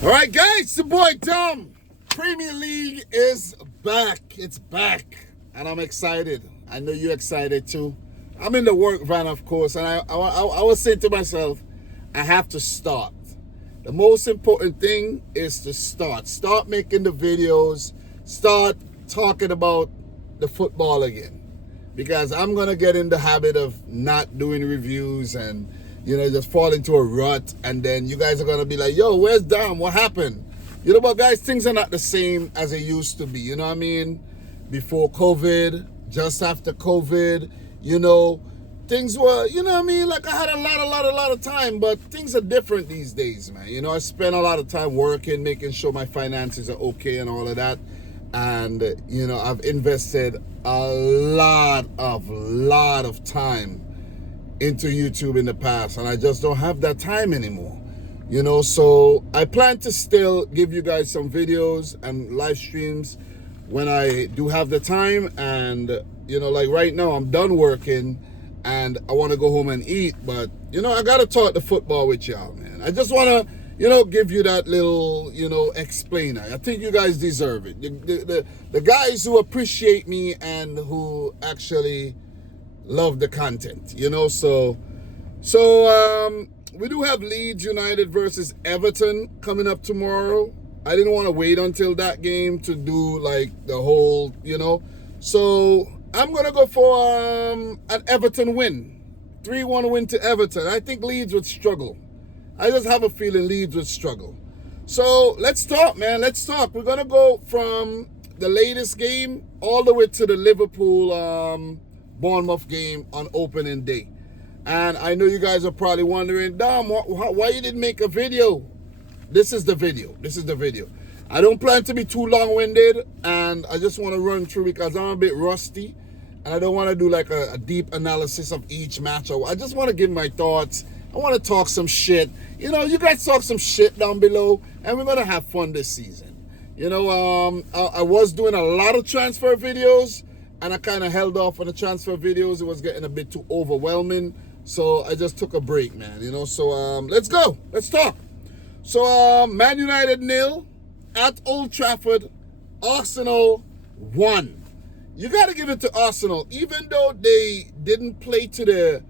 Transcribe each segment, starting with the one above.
All right, guys, the boy Tom. Premier League is back. It's back, and I'm excited. I know you're excited too. I'm in the work van, of course, and I was saying to myself, I have to start. The most important thing is to start. Start making the videos. Start talking about the football again, because I'm gonna get in the habit of not doing reviews and just fall into a rut, and then you guys are gonna be like, yo, where's Dom? What happened? But guys, things are not the same as they used to be, you know what I mean? Before COVID, just after COVID, things were, like I had a lot of time, but things are different these days, man. I spend a lot of time working, making sure my finances are okay and all of that. And, I've invested a lot of time into YouTube in the past, and I just don't have that time anymore. So I plan to still give you guys some videos and live streams when I do have the time. And like right now I'm done working and I want to go home and eat, but I gotta talk the football with y'all, man. I just want to give you that little explainer. I think you guys deserve it. The guys who appreciate me and who actually love the content, so we do have Leeds United versus Everton coming up tomorrow. I didn't want to wait until that game to do like the whole, so I'm gonna go for an Everton win, 3-1 win to Everton. I think Leeds would struggle. I just have a feeling Leeds would struggle. So let's talk, man. Let's talk. We're gonna go from the latest game all the way to the Liverpool Bournemouth game on opening day. And I know you guys are probably wondering, Dom, why you didn't make a video? This is the video. I don't plan to be too long-winded, and I just want to run through because I'm a bit rusty, and I don't want to do like a deep analysis of each match. I just want to give my thoughts. I want to talk some shit. You guys talk some shit down below, and we're going to have fun this season. I was doing a lot of transfer videos, and I kind of held off on the transfer videos. It was getting a bit too overwhelming. So I just took a break, man. So let's go. Let's talk. So Man United 0 at Old Trafford. Arsenal 1. You got to give it to Arsenal. Even though they didn't play to their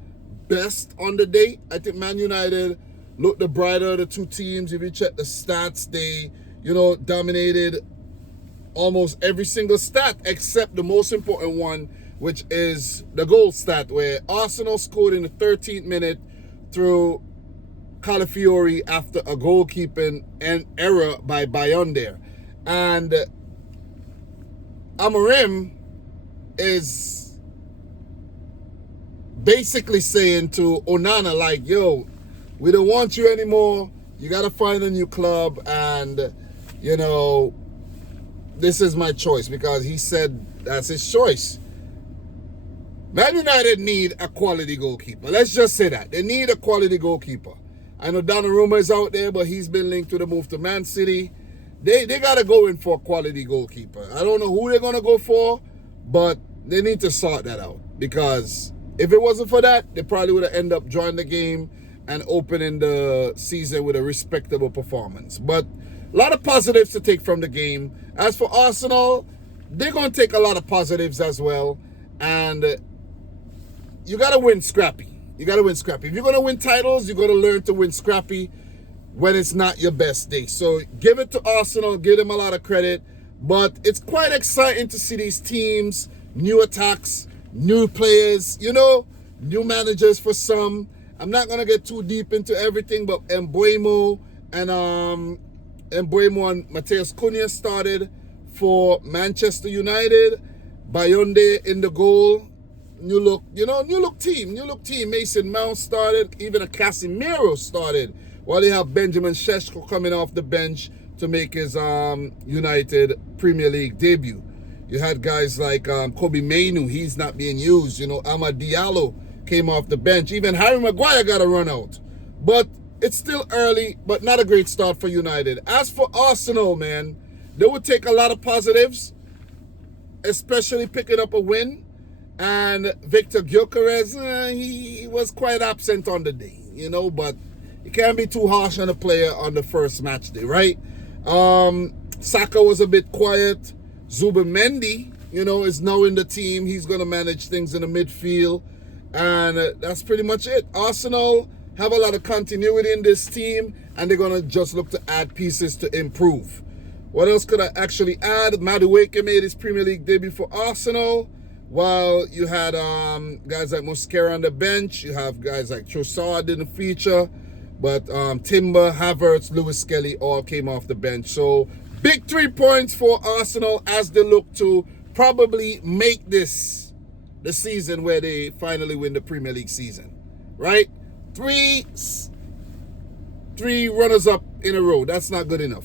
best on the day, I think Man United looked the brighter of the two teams. If you check the stats, they, dominated almost every single stat except the most important one, which is the goal stat, where Arsenal scored in the 13th minute through Calafiori after a goalkeeping and error by Bayonde. And Amorim is basically saying to Onana, like, yo, we don't want you anymore. You got to find a new club. And, this is my choice, because he said that's his choice. Man United need a quality goalkeeper. Let's just say that. They need a quality goalkeeper. I know Donnarumma is out there, but he's been linked to the move to Man City. They got to go in for a quality goalkeeper. I don't know who they're going to go for, but they need to sort that out. Because if it wasn't for that, they probably would have ended up drawing the game and opening the season with a respectable performance. But a lot of positives to take from the game. As for Arsenal, they're going to take a lot of positives as well. And you got to win scrappy. If you're going to win titles, you got to learn to win scrappy when it's not your best day. So give it to Arsenal. Give them a lot of credit. But it's quite exciting to see these teams, new attacks, new players, new managers for some. I'm not going to get too deep into everything, but Mbeumo and Mateus Cunha started for Manchester United. Bayonde in the goal. New look team. Mason Mount started. Even a Casemiro started. While you have Benjamin Sesko coming off the bench to make his United Premier League debut. You had guys like Kobe Mainu. He's not being used. Amad Diallo came off the bench. Even Harry Maguire got a run out. But it's still early, but not a great start for United. As for Arsenal, man, they would take a lot of positives, especially picking up a win. And Victor Gyökeres, he was quite absent on the day, but you can't be too harsh on a player on the first match day, right? Saka was a bit quiet. Zubimendi, is now in the team. He's going to manage things in the midfield. And that's pretty much it. Arsenal have a lot of continuity in this team, and they're going to just look to add pieces to improve. What else could I actually add? Madueke made his Premier League debut for Arsenal. While you had guys like Mosquera on the bench, you have guys like Trossard didn't feature, but Timber, Havertz, Lewis Skelly all came off the bench. So big 3 points for Arsenal as they look to probably make this the season where they finally win the Premier League season, right? Three runners-up in a row. That's not good enough.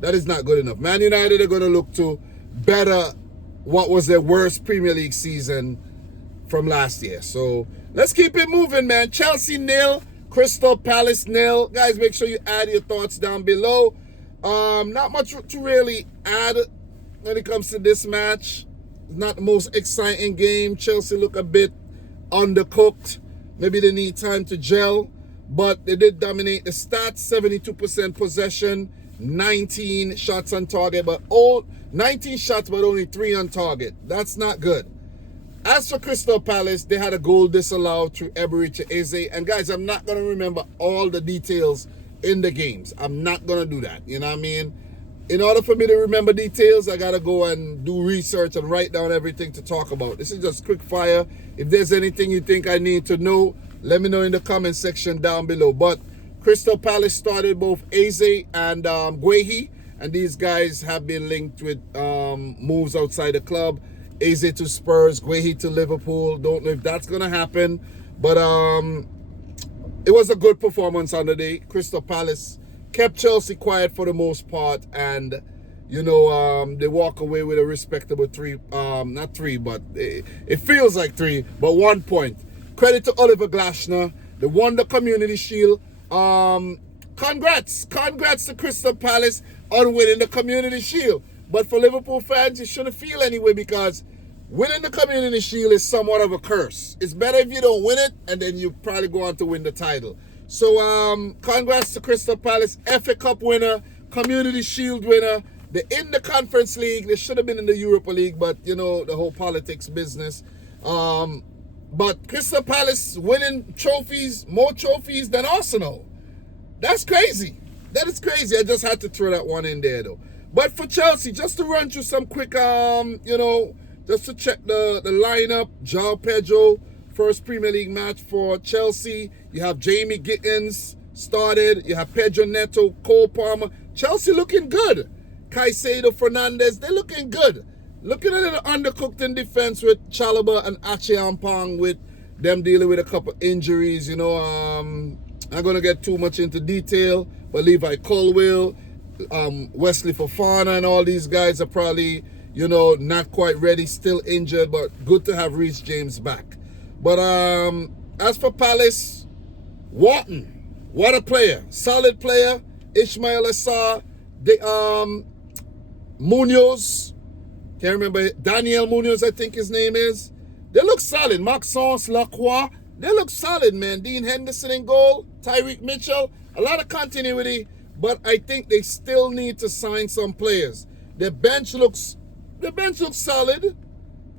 That is not good enough. Man United are going to look to better what was their worst Premier League season from last year. So let's keep it moving, man. Chelsea 0, Crystal Palace 0. Guys, make sure you add your thoughts down below. Not much to really add when it comes to this match. Not the most exciting game. Chelsea look a bit undercooked. Maybe they need time to gel. But they did dominate the stats. 72% possession, 19 shots on target, but 19 shots, but only 3 on target. That's not good. As for Crystal Palace, they had a goal disallowed through Eberechi Eze. And guys, I'm not going to remember all the details in the games. I'm not going to do that. You know what I mean? In order for me to remember details, I got to go and do research and write down everything to talk about. This is just quick fire. If there's anything you think I need to know, let me know in the comment section down below. But Crystal Palace started both Eze and Guehi, and these guys have been linked with moves outside the club. Eze to Spurs, Guehi to Liverpool. Don't know if that's going to happen, but it was a good performance on the day. Crystal Palace kept Chelsea quiet for the most part, and they walk away with a respectable 3, not 3, but it feels like 3, but 1 point. Credit to Oliver Glasner. They won the Community Shield. Congrats to Crystal Palace on winning the Community Shield. But for Liverpool fans, you shouldn't feel anyway, because winning the Community Shield is somewhat of a curse. It's better if you don't win it, and then you probably go on to win the title. So congrats to Crystal Palace, FA Cup winner, Community Shield winner. They're in the Conference League. They should have been in the Europa League, but the whole politics business. But Crystal Palace winning trophies, more trophies than Arsenal. That's crazy. That is crazy. I just had to throw that one in there, though. But for Chelsea, just to run through some quick, just to check the lineup. João Pedro, first Premier League match for Chelsea. You have Jamie Gittins started. You have Pedro Neto, Cole Palmer. Chelsea looking good. Caicedo, Fernandes, they're looking good. Looking at it undercooked in defense with Chalobah and Acheampong, with them dealing with a couple injuries. I'm not going to get too much into detail, but Levi Colwill, Wesley Fofana, and all these guys are probably, not quite ready, still injured, but good to have Reece James back. But as for Palace, Wharton, what a player. Solid player. Ismail Assar, Munoz, can't remember, Daniel Munoz, I think his name is. They look solid. Maxence Lacroix, they look solid, man. Dean Henderson in goal, Tyreek Mitchell, a lot of continuity, but I think they still need to sign some players. The bench looks solid.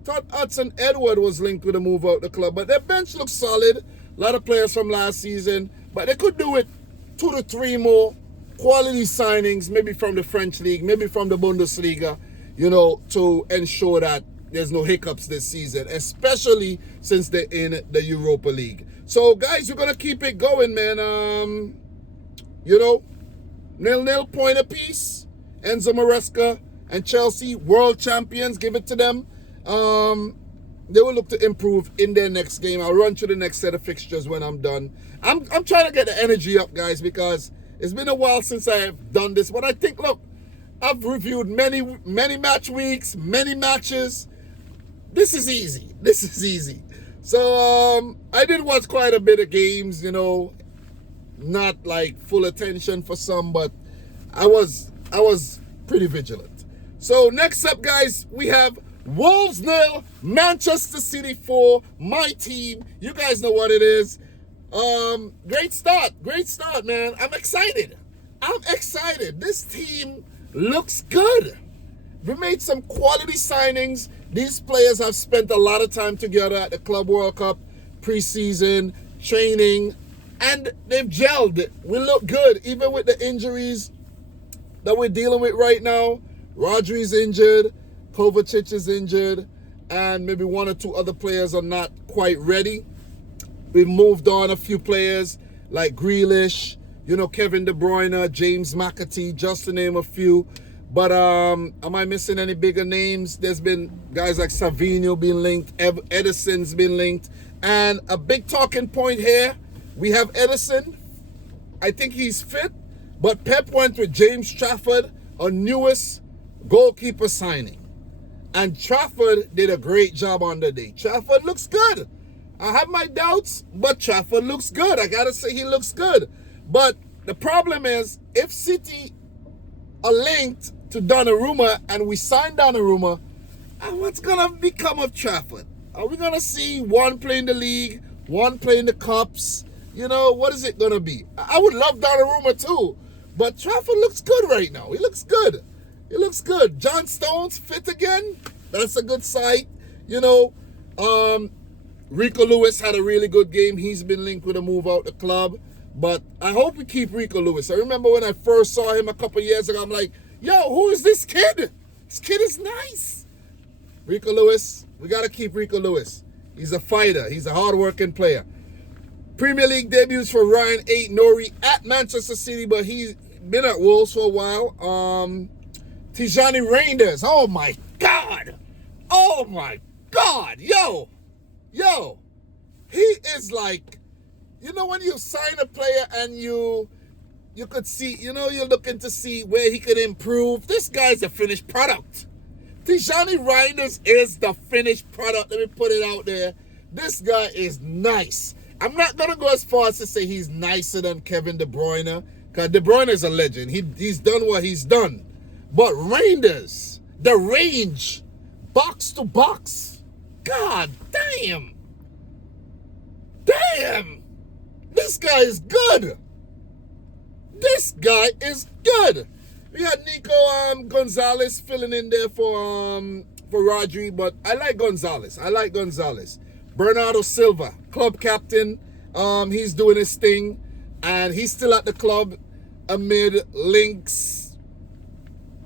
Thought Hudson Edward was linked with a move out the club, but their bench looks solid. A lot of players from last season, but they could do it 2 to 3 more quality signings, maybe from the French league, maybe from the Bundesliga, to ensure that there's no hiccups this season, especially since they're in the Europa League. So, guys, we're going to keep it going, man. 0-0 point apiece. Enzo Maresca and Chelsea, world champions, give it to them. They will look to improve in their next game. I'll run through the next set of fixtures when I'm done. I'm trying to get the energy up, guys, because it's been a while since I have done this. But I think, look, I've reviewed many match weeks, many matches. This is easy. So I did watch quite a bit of games, not like full attention for some, but I was pretty vigilant. So next up, guys, we have Wolves 0, Manchester City 4, my team. You guys know what it is. Great start. Great start, man. I'm excited. This team looks good. We made some quality signings. These players have spent a lot of time together at the Club World Cup, preseason, training, and they've gelled. We look good, even with the injuries that we're dealing with right now. Rodri's injured, Kovacic is injured, and maybe one or two other players are not quite ready. We've moved on a few players like Grealish, Kevin De Bruyne, James McAtee, just to name a few. But am I missing any bigger names? There's been guys like Savinho being linked, Edison's been linked. And a big talking point here, we have Edison. I think he's fit, but Pep went with James Trafford, our newest goalkeeper signing. And Trafford did a great job on the day. Trafford looks good. I have my doubts, but Trafford looks good. I got to say he looks good. But the problem is, if City are linked to Donnarumma and we sign Donnarumma, what's going to become of Trafford? Are we going to see one play in the league, one play in the cups? What is it going to be? I would love Donnarumma too, but Trafford looks good right now. He looks good. John Stones fit again. That's a good sight. Rico Lewis had a really good game. He's been linked with a move out the club. But I hope we keep Rico Lewis. I remember when I first saw him a couple years ago, I'm like, yo, who is this kid? This kid is nice. Rico Lewis, we got to keep Rico Lewis. He's a fighter. He's a hard-working player. Premier League debuts for Ryan Ait-Nouri at Manchester City, but he's been at Wolves for a while. Tijani Reinders, oh my God. Yo, he is like, when you sign a player and you could see, you're looking to see where he could improve. This guy's a finished product. Tijani Reinders is the finished product. Let me put it out there. This guy is nice. I'm not going to go as far as to say he's nicer than Kevin De Bruyne, because De Bruyne is a legend. He's done what he's done. But Reinders, the range, box to box, God damn. This guy is good. We had Nico Gonzalez filling in there for Rodri, but I like Gonzalez. Bernardo Silva, club captain. He's doing his thing, and he's still at the club amid links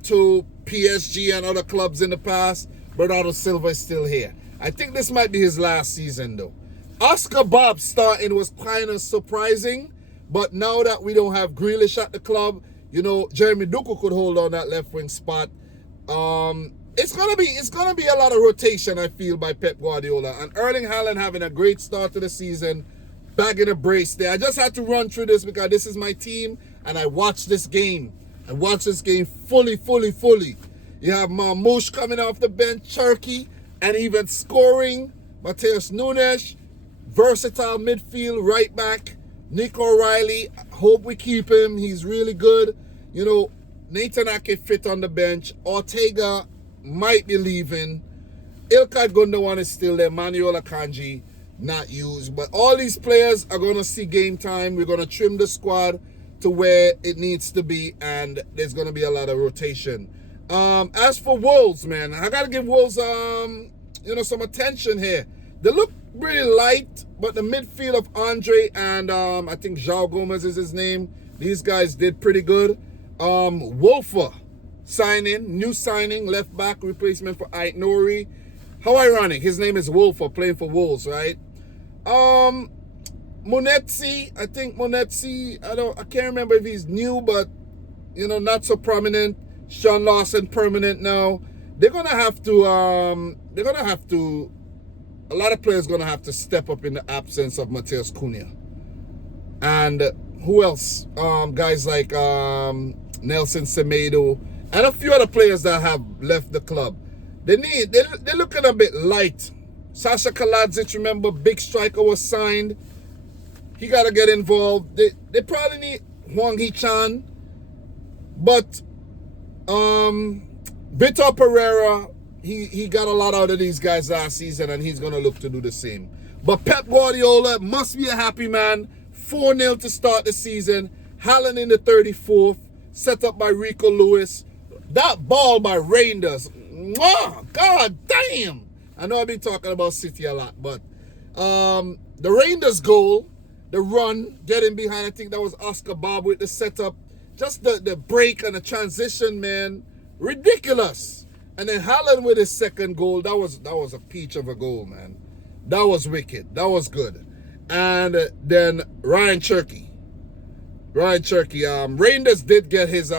to PSG and other clubs in the past. Bernardo Silva is still here. I think this might be his last season, though. Oscar Bob starting was kind of surprising, but now that we don't have Grealish at the club, Jeremy Doku could hold on that left wing spot. It's gonna be a lot of rotation, I feel, by Pep Guardiola. And Erling Haaland having a great start to the season, bagging a brace there. I just had to run through this because this is my team, and I watched this game. I watched this game fully. You have Marmoush coming off the bench, Turkey, and even scoring. Mateus Nunes, versatile midfield, right back. Nick O'Reilly, hope we keep him. He's really good. Nathan Ake fit on the bench. Ortega might be leaving. Ilkay Gundogan is still there. Manuel Akanji not used. But all these players are going to see game time. We're going to trim the squad to where it needs to be, and there's going to be a lot of rotation. As for Wolves, man, I got to give Wolves some attention here. They look pretty light, but the midfield of Andre and I think João Gomez is his name. These guys did pretty good. Wolfer new signing, left back replacement for Ait-Nouri. How ironic. His name is Wolfer, playing for Wolves, right? Monetsi, I can't remember if he's new, but not so prominent. Sean Lawson permanent now. A lot of players going to have to step up in the absence of Mateus Cunha. And who else? Guys like Nelson Semedo and a few other players that have left the club. They're looking a bit light. Sasha Kaladzic, remember, big striker, was signed. He got to get involved. They probably need Hwang Hee-chan. But Vitor Pereira, he got a lot out of these guys last season, and he's going to look to do the same. But Pep Guardiola must be a happy man. 4-0 to start the season. Haaland in the 34th. Set up by Rico Lewis. That ball by Reinders. Mwah! God damn. I know I've been talking about City a lot, but the Reinders goal, the run, getting behind, I think that was Oscar Bob with the setup. Just the break and the transition, man. Ridiculous. And then Haaland with his second goal. That was a peach of a goal, man. That was wicked. That was good. And then Ryan Cherky. Reinders did get his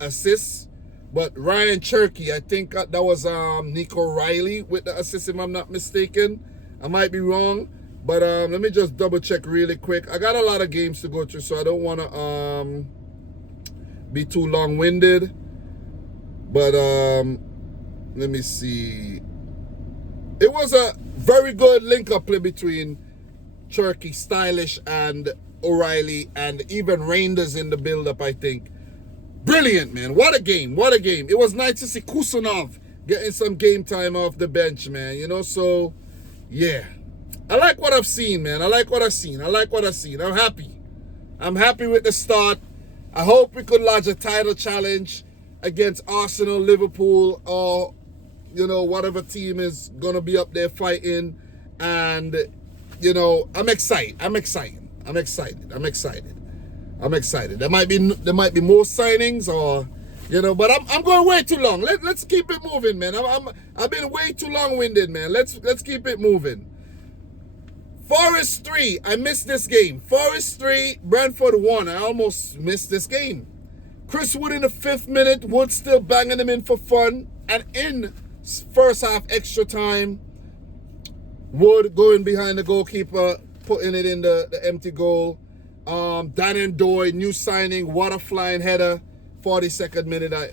assist, but Ryan Cherky, I think that was Nico Riley with the assist, if I'm not mistaken. I might be wrong, but let me just double check really quick. I got a lot of games to go through, so I don't want to be too long-winded. But let me see. It was a very good link-up play between Cherky, Stylish, and O'Reilly, and even Reinders in the build-up, I think. Brilliant, man. What a game. What a game. It was nice to see Kusanov getting some game time off the bench, man. You know, so, yeah. I like what I've seen, man. I like what I've seen. I'm happy. I'm happy with the start. I hope we could lodge a title challenge against Arsenal, Liverpool, or, you know, whatever team is going to be up there fighting. And, you know, I'm excited. There might be more signings, or, you know, but I'm going way too long. Let's keep it moving, man. I've been way too long-winded, man. Let's keep it moving. Forest 3, I missed this game. Forest 3, Brentford 1. I almost missed this game. Chris Wood in the 5th minute, Wood still banging him in for fun. And in first half extra time, Wood going behind the goalkeeper, putting it in the empty goal. Dan Doy, new signing, what a flying header. 42nd minute, I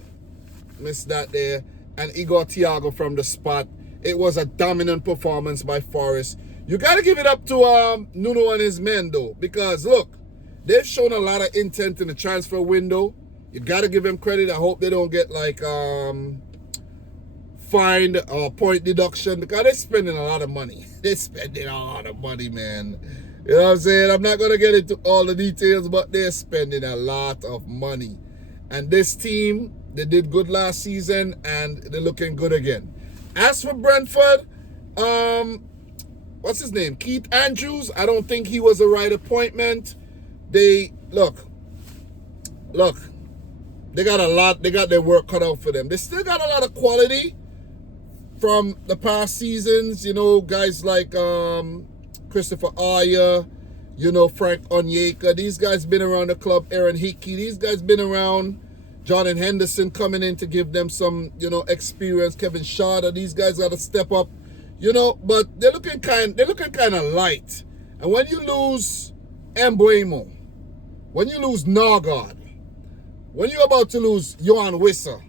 missed that there. And Igor Thiago from the spot. It was a dominant performance by Forest. You got to give it up to Nuno and his men, though. Because, look, they've shown a lot of intent in the transfer window. You got to give them credit. I hope they don't get, like, fined or point deduction. Because they're spending a lot of money. They're spending a lot of money, man. You know what I'm saying? I'm not going to get into all the details, but they're spending a lot of money. And this team, they did good last season, and they're looking good again. As for Brentford, what's his name? Keith Andrews. I don't think he was the right appointment. They got their work cut out for them. They still got a lot of quality from the past seasons. You know, guys like Christopher Aya, you know, Frank Onyeka. These guys been around the club. Aaron Hickey. These guys been around. Jordan Henderson coming in to give them some, you know, experience. Kevin Schade. These guys got to step up. You know, but they're looking kind of light. And when you lose Embuemo, when you lose Norgard, when you're about to lose Johan Wissa,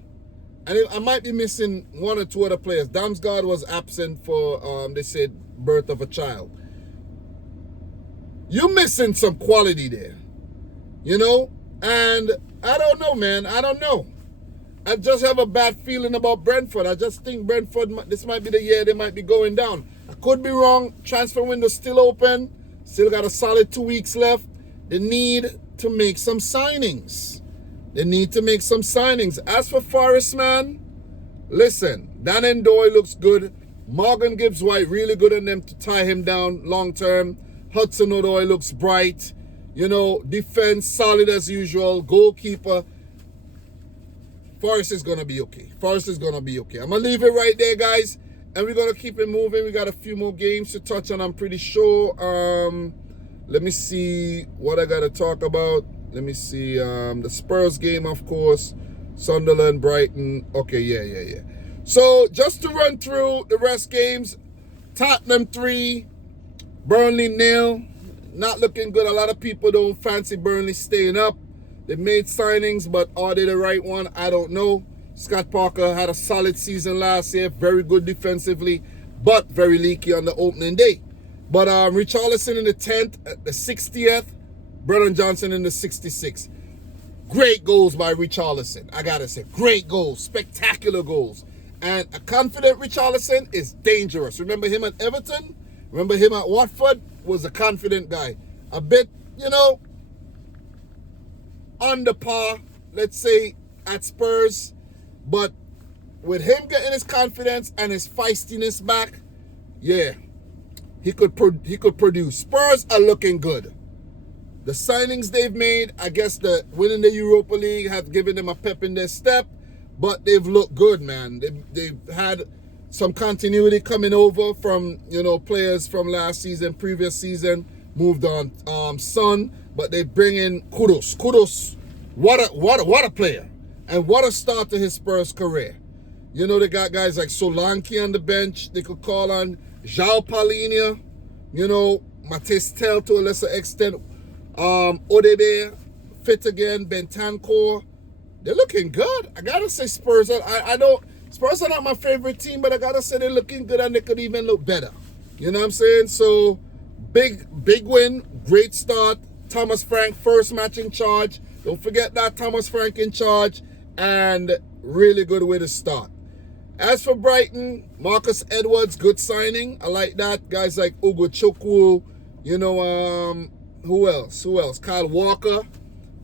and I might be missing one or two other players. Damsgaard was absent for, they said, birth of a child. You're missing some quality there, you know? And I don't know, man. I don't know. I just have a bad feeling about Brentford. I just think Brentford, this might be the year they might be going down. I could be wrong. Transfer window still open. Still got a solid 2 weeks left. They need to make some signings. As for Forest, man, listen, Dan Doy looks good. Morgan Gibbs-White, really good on them to tie him down long term. Hudson-Odoi looks bright. You know, defense, solid as usual. Goalkeeper. Forest is going to be okay. I'm going to leave it right there, guys. And we're going to keep it moving. We got a few more games to touch on, I'm pretty sure. Let me see what I got to talk about. Let me see. The Spurs game, of course. Sunderland, Brighton. Okay, yeah. So, just to run through the rest games. Tottenham 3. Burnley 0. Not looking good. A lot of people don't fancy Burnley staying up. They made signings, but are they the right one? I don't know. Scott Parker had a solid season last year. Very good defensively, but very leaky on the opening day. But Richarlison in the 10th, the 60th. Brennan Johnson in the 66th. Great goals by Richarlison. I got to say, great goals. Spectacular goals. And a confident Richarlison is dangerous. Remember him at Everton? Remember him at Watford? Was a confident guy. A bit, under par, let's say, at Spurs. But with him getting his confidence and his feistiness back, yeah, he could produce. Spurs are looking good. The signings they've made, I guess the winning the Europa League have given them a pep in their step, but they've looked good, man. They've had some continuity coming over from, players from last season, previous season, moved on Son, but they bring in Kudos. Kudos, what a player, and what a start to his Spurs career. They got guys like Solanke on the bench. They could call on João Palhinha, Matisse Tell to a lesser extent, Odebe, fit again, Bentancur. They're looking good. I gotta say Spurs. Spurs are not my favorite team, but I gotta say they're looking good and they could even look better. You know what I'm saying? So big win, great start. Thomas Frank, first match in charge. Don't forget that Thomas Frank in charge, and really good way to start. As for Brighton, Marcus Edwards, good signing. I like that. Guys like Ugo Chukwu, who else? Kyle Walker,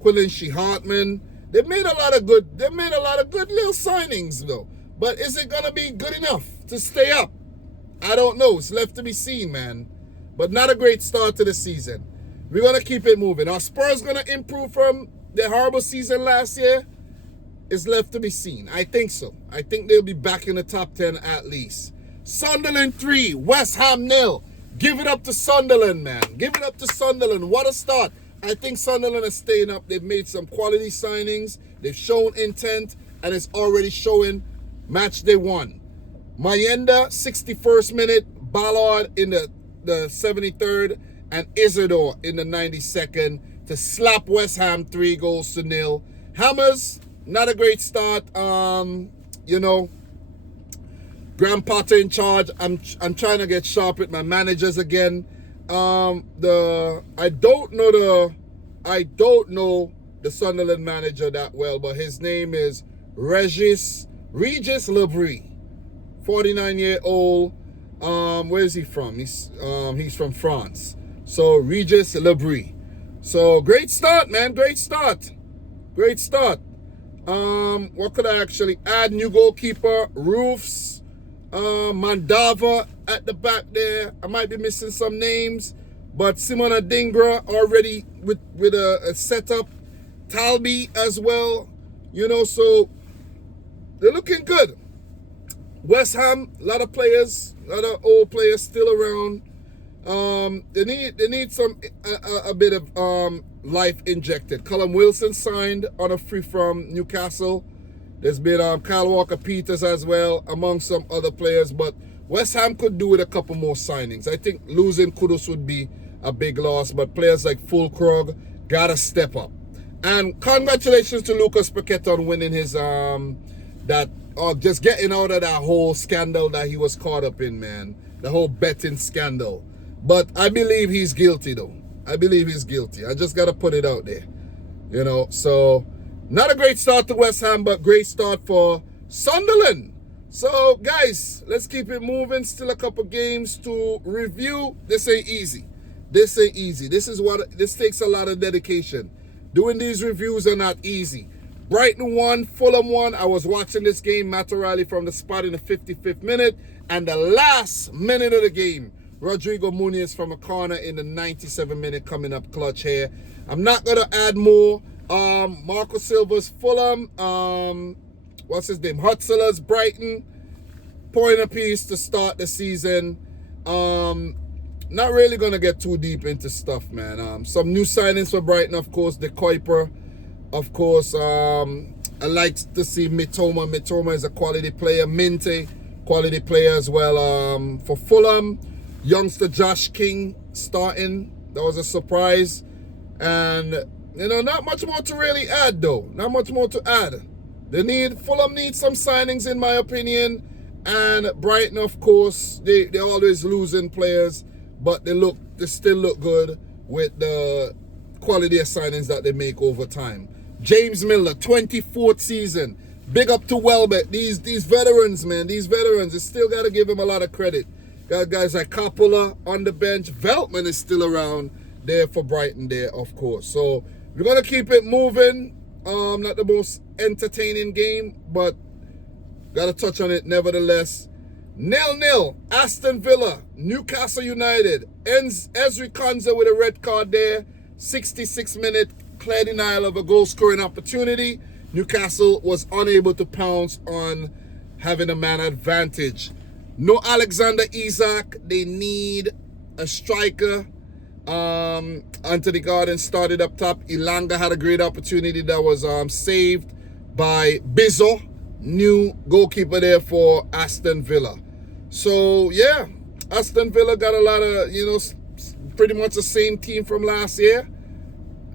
Quillen Hartman. They've made a lot of good little signings though. But is it gonna be good enough to stay up? I don't know. It's left to be seen, man. But not a great start to the season. We're gonna keep it moving. Are Spurs gonna improve from their horrible season last year? It's left to be seen. I think so. I think they'll be back in the top 10 at least. Sunderland 3, West Ham 0. Give it up to Sunderland, man. Give it up to Sunderland. What a start. I think Sunderland is staying up. They've made some quality signings. They've shown intent, and it's already showing. Match day 1. Mayenda, 61st minute. Ballard in the 73rd. And Isidore in the 92nd to slap West Ham 3-0. Hammers, not a great start. Graham Potter in charge. I'm trying to get sharp with my managers again. I don't know the Sunderland manager that well, but his name is Regis Lebris, 49-year-old. Where is he from? He's from France. So Regis Lebris. So great start, man. Great start. What could I actually add? New goalkeeper, Roofs. Mandava at the back there. I might be missing some names, but Simona Dingra already with a setup. Talby as well, so they're looking good. West Ham, a lot of old players still around. They need a bit of life injected. Callum Wilson signed on a free from Newcastle. There's been Kyle Walker-Peters as well, among some other players. But West Ham could do with a couple more signings. I think losing Kudus would be a big loss. But players like Fulkrug got to step up. And congratulations to Lucas Paqueta on winning his, just getting out of that whole scandal that he was caught up in, man. The whole betting scandal. But I believe he's guilty, though. I just got to put it out there. So not a great start to West Ham, but great start for Sunderland. So, guys, let's keep it moving. Still a couple games to review. This ain't easy. This takes a lot of dedication. Doing these reviews are not easy. Brighton won, Fulham won. I was watching this game, Matarelli from the spot in the 55th minute. And the last minute of the game, Rodrigo Muniz from a corner in the 97th minute coming up clutch here. I'm not going to add more. Marco Silva's Fulham, Hutzela's Brighton, point apiece to start the season. Not really going to get too deep into stuff, man. Some new signings for Brighton, of course, De Kuiper, of course. I like to see Mitoma. Mitoma is a quality player. Minte, quality player as well. For Fulham, youngster Josh King starting. That was a surprise. And not much more to really add, though. Not much more to add. Fulham needs some signings, in my opinion. And Brighton, of course, they always losing players, but they still look good with the quality of signings that they make over time. James Milner, 24th season. Big up to Welbeck. These veterans, man. These veterans, you still got to give him a lot of credit. Got guys like Coppola on the bench. Veltman is still around there for Brighton there, of course. So we're going to keep it moving. Not the most entertaining game, but got to touch on it nevertheless. 0-0, Aston Villa, Newcastle United. Ends Ezri Konsa with a red card there. 66-minute clear denial of a goal-scoring opportunity. Newcastle was unable to pounce on having a man advantage. No Alexander Isak. They need a striker. Anthony Gordon started up top. Ilanga had a great opportunity that was saved by Bizzo, new goalkeeper there for Aston Villa. So, yeah, Aston Villa got a lot of, pretty much the same team from last year.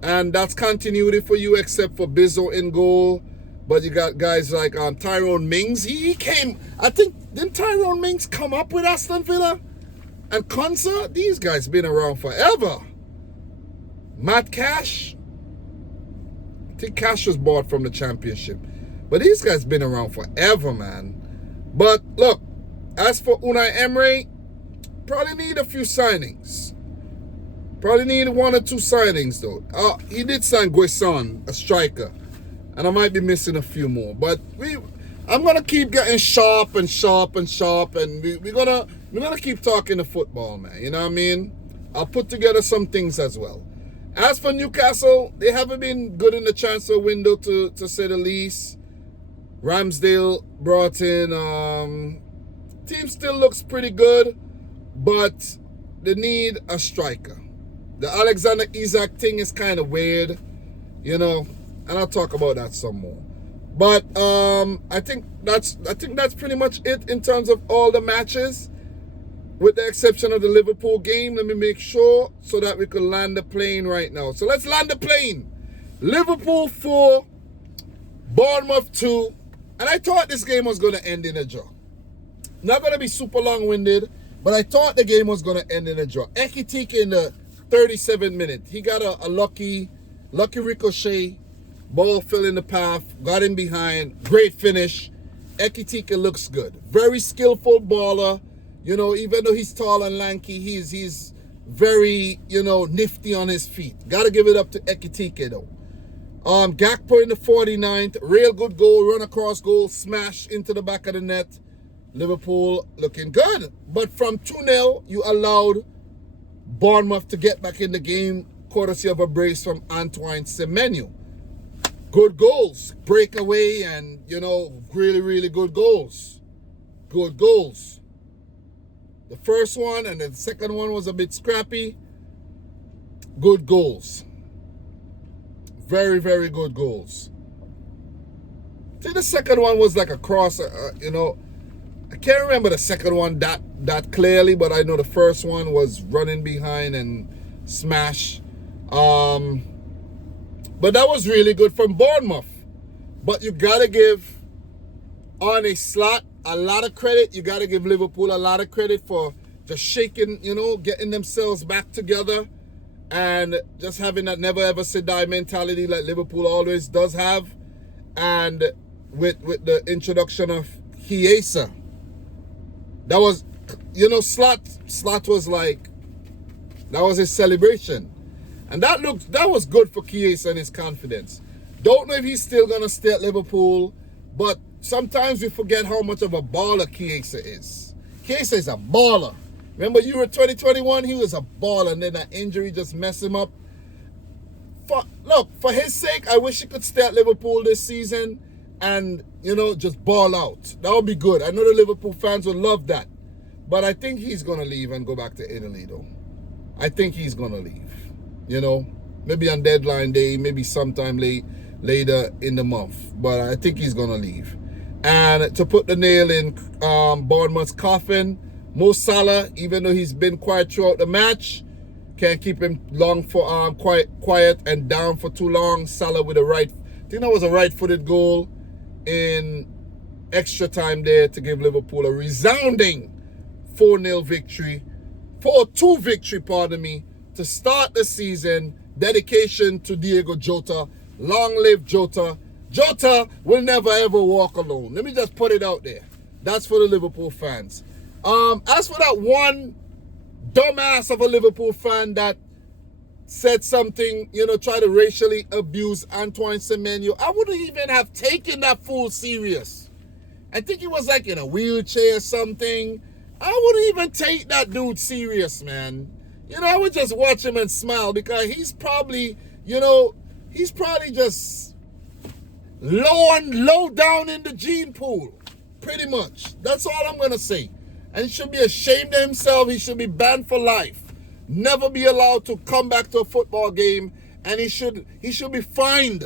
And that's continuity for you except for Bizzo in goal. But you got guys like Tyrone Mings. He came, I think, didn't Tyrone Mings come up with Aston Villa? And Konsa? These guys been around forever. Matt Cash? I think Cash was bought from the Championship. But these guys been around forever, man. But look, as for Unai Emery, probably need a few signings. Probably need 1 or 2 signings, though. He did sign Gueson, a striker. And I might be missing a few more. But I'm going to keep getting sharp. And we're gonna keep talking the football, man. You know what I mean? I'll put together some things as well. As for Newcastle, they haven't been good in the transfer window, to say the least. Ramsdale brought in... team still looks pretty good, but they need a striker. The Alexander Isak thing is kind of weird, and I'll talk about that some more. But I think that's pretty much it in terms of all the matches, with the exception of the Liverpool game. Let me make sure so that we can land the plane right now. So let's land the plane. Liverpool 4, Bournemouth 2, and I thought this game was going to end in a draw. Not going to be super long-winded, but I thought the game was going to end in a draw. Ekitike in the 37th minute. He got a lucky ricochet. Ball fell in the path. Got him behind. Great finish. Ekitike looks good. Very skillful baller. Even though he's tall and lanky, he's very, nifty on his feet. Got to give it up to Ekitike, though. Gakpo in the 49th. Real good goal. Run across goal. Smash into the back of the net. Liverpool looking good. But from 2-0, you allowed Bournemouth to get back in the game, courtesy of a brace from Antoine Semenyo. Good goals. Breakaway and, really, really good goals. Good goals. The first one and the second one was a bit scrappy. Good goals. Very, very good goals. I think the second one was like a cross, I can't remember the second one that clearly, but I know the first one was running behind and smash. But that was really good from Bournemouth. But you got to give Arne Slot a lot of credit. You got to give Liverpool a lot of credit for just shaking, getting themselves back together and just having that never ever say die mentality like Liverpool always does have. And with the introduction of Chiesa, that was, Slot was like, that was his celebration. And that was good for Chiesa and his confidence. Don't know if he's still going to stay at Liverpool, but sometimes we forget how much of a baller Chiesa is. Chiesa is a baller. Remember Euro 2021? He was a baller, and then that injury just messed him up. For his sake, I wish he could stay at Liverpool this season and, just ball out. That would be good. I know the Liverpool fans would love that. But I think he's going to leave and go back to Italy, though. I think he's going to leave. Maybe on deadline day, maybe sometime later in the month. But I think he's going to leave. And to put the nail in Bournemouth's coffin, Mo Salah, even though he's been quiet throughout the match, can't keep him long for quiet and down for too long. Salah with I think that was a right-footed goal in extra time there to give Liverpool a resounding 4-0 victory. 4-2 victory, to start the season. Dedication to Diego Jota. Long live Jota. Jota will never ever walk alone. Let me just put it out there. That's for the Liverpool fans. As for that one dumbass of a Liverpool fan that said something, try to racially abuse Antoine Semenyo, I wouldn't even have taken that fool serious. I think he was like in a wheelchair or something. I wouldn't even take that dude serious, man. I would just watch him and smile because he's probably, just low down in the gene pool. Pretty much. That's all I'm going to say. And he should be ashamed of himself. He should be banned for life. Never be allowed to come back to a football game. And he should be fined.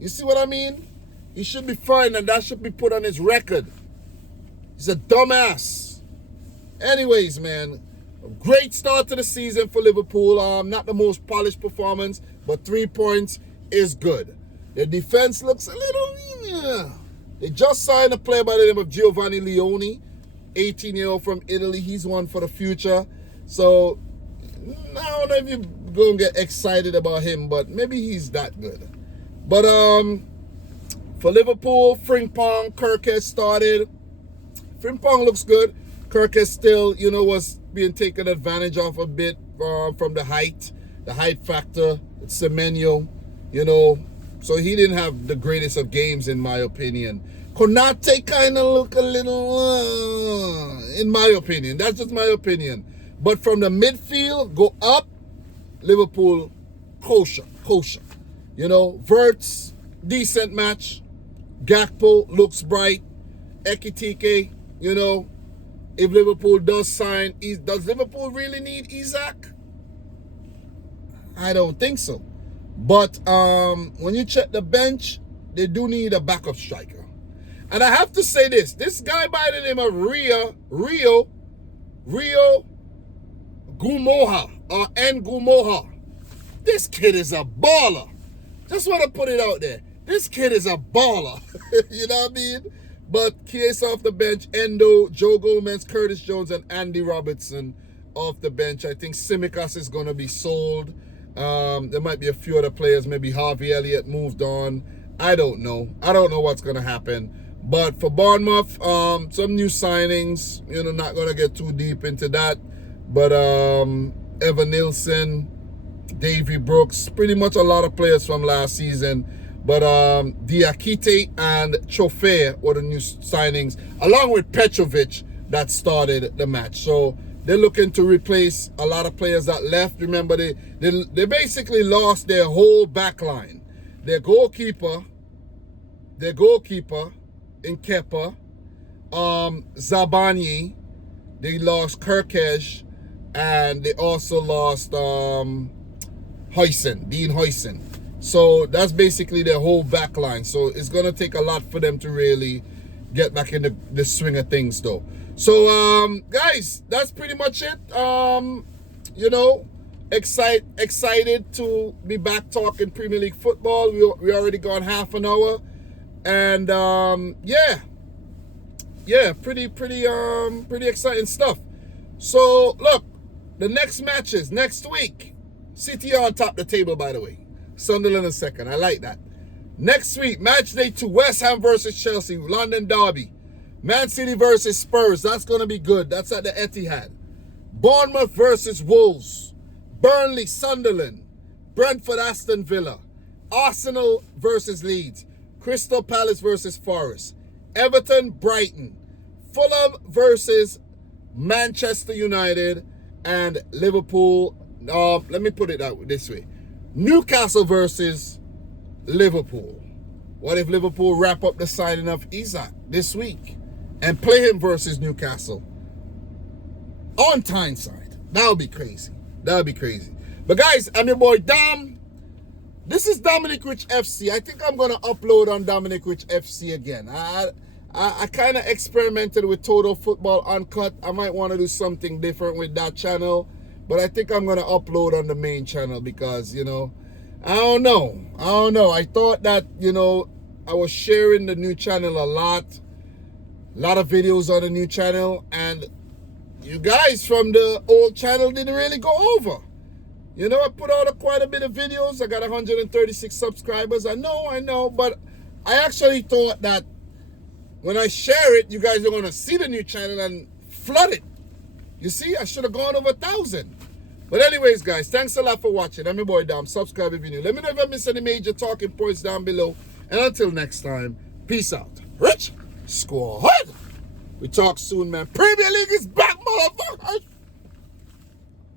You see what I mean? He should be fined, and that should be put on his record. He's a dumbass. Anyways, man, a great start to the season for Liverpool. Not the most polished performance, but 3 points is good. The defense looks a little... They just signed a player by the name of Giovanni Leone, 18-year-old from Italy. He's one for the future. So, I don't know if you're going to get excited about him, but maybe he's that good. But, for Liverpool, Frimpong, Kirk has started. Frimpong looks good. Kirk has still, was being taken advantage of a bit from the height factor. It's Semenyo, so he didn't have the greatest of games, in my opinion. Konate kind of look a little, in my opinion. That's just my opinion. But from the midfield, go up, Liverpool, kosher. Verts, decent match. Gakpo looks bright. Ekitike, if Liverpool does sign, does Liverpool really need Isaac? I don't think so. But when you check the bench, they do need a backup striker. And I have to say this guy by the name of Rio Gumoha, or N Gumoha, this kid is a baller. Just want to put it out there. This kid is a baller. You know what I mean? But Chiesa off the bench, Endo, Joe Gomez, Curtis Jones, and Andy Robertson off the bench. I think Tsimikas is going to be sold. There might be a few other players. Maybe Harvey Elliott moved on. I don't know. I don't know what's going to happen. But for Bournemouth, some new signings. Not going to get too deep into that. But Evan Nilsson, Davy Brooks, pretty much a lot of players from last season. But Diakite and Chauffeur were the new signings, along with Petrovic that started the match. So they're looking to replace a lot of players that left. Remember, they basically lost their whole back line. Their goalkeeper in Kepa, Zabani, they lost Kirkesh, and they also lost Dean Huijsen. So that's basically their whole back line. So it's going to take a lot for them to really get back in the swing of things, though. So, guys, that's pretty much it. Excited to be back talking Premier League football. We already gone half an hour. And, pretty exciting stuff. So, look, the next matches next week. City are on top of the table, by the way. Sunderland in second. I like that. Next week, match day 2, West Ham versus Chelsea, London derby. Man City versus Spurs. That's going to be good. That's at the Etihad. Bournemouth versus Wolves. Burnley, Sunderland. Brentford, Aston Villa. Arsenal versus Leeds. Crystal Palace versus Forest. Everton, Brighton. Fulham versus Manchester United. And Liverpool. Let me put it out this way. Newcastle versus Liverpool. What if Liverpool wrap up the signing of Isaac this week and play him versus Newcastle on Tyneside? That would be crazy. That would be crazy. But guys, I'm your boy Dom. This is Dominic Rich FC. I think I'm going to upload on Dominic Rich FC again. I kind of experimented with Total Football Uncut. I might want to do something different with that channel. But I think I'm going to upload on the main channel because, I don't know. I thought that, I was sharing the new channel a lot of videos on the new channel. And you guys from the old channel didn't really go over. I put out quite a bit of videos. I got 136 subscribers. I know. But I actually thought that when I share it, you guys are going to see the new channel and flooded. You see, I should have gone over 1,000. But anyways, guys, thanks a lot for watching. I'm your boy Dom. Subscribe if you're new. Let me know if I miss any major talking points down below. And until next time, peace out. Rich Squad. We talk soon, man. Premier League is back.